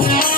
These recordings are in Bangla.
Yeah.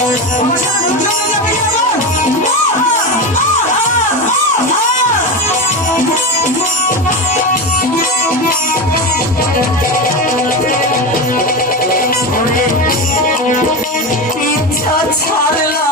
It's a.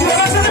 Thank.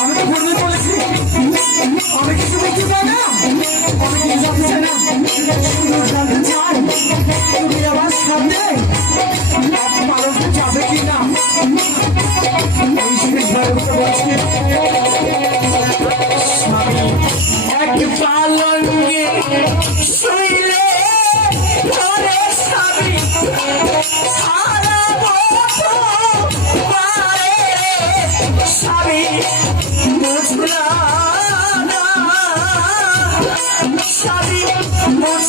আমি তো করেছি। আমি কিছু বলতে না। আমি কিছু বলতে চাই না। জানতে চাই তুমি যাবে কি না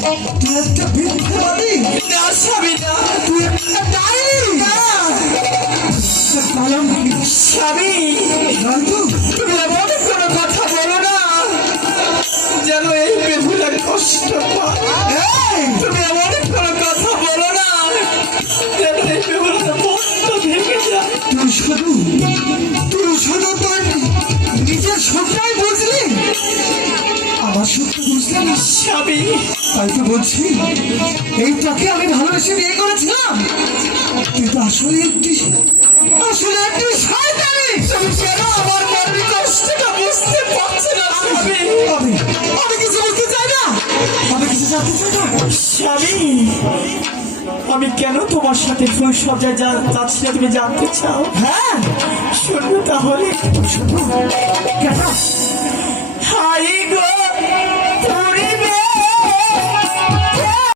তুই একটা মিথ্যাবাদী না স্বামী না তুই একটা ডাইনি নয়তো তুমি এমন কোনো কথা বলো না যেন এই বেহুলা কষ্ট তুমি এমন কোনো কথা বলো না যেন এই তুই শুধু তুই শুধু তোর নিজের সুখটাই বুঝলি? আমার সুখটা বুঝলি স্বামী। তাই তো বলছি এইটাকে আমি ভালোবেসে বিয়ে করেছিলাম। কিন্তু আসলে একটি আসলে একটি শয়তানি। তুমি কেন আমার মনের কষ্টটা বুঝতে পারছ না? স্বামী আমি আমি কিছু চাই না? আমি কিছু জানতে চাই না? স্বামী আমি কেন তোমার সাথে ফুল সজ্জায় যা- যাচ্ছি না তুমি জানতে চাও? হ্যাঁ। শুনবে তাহলে। শুনব কেন?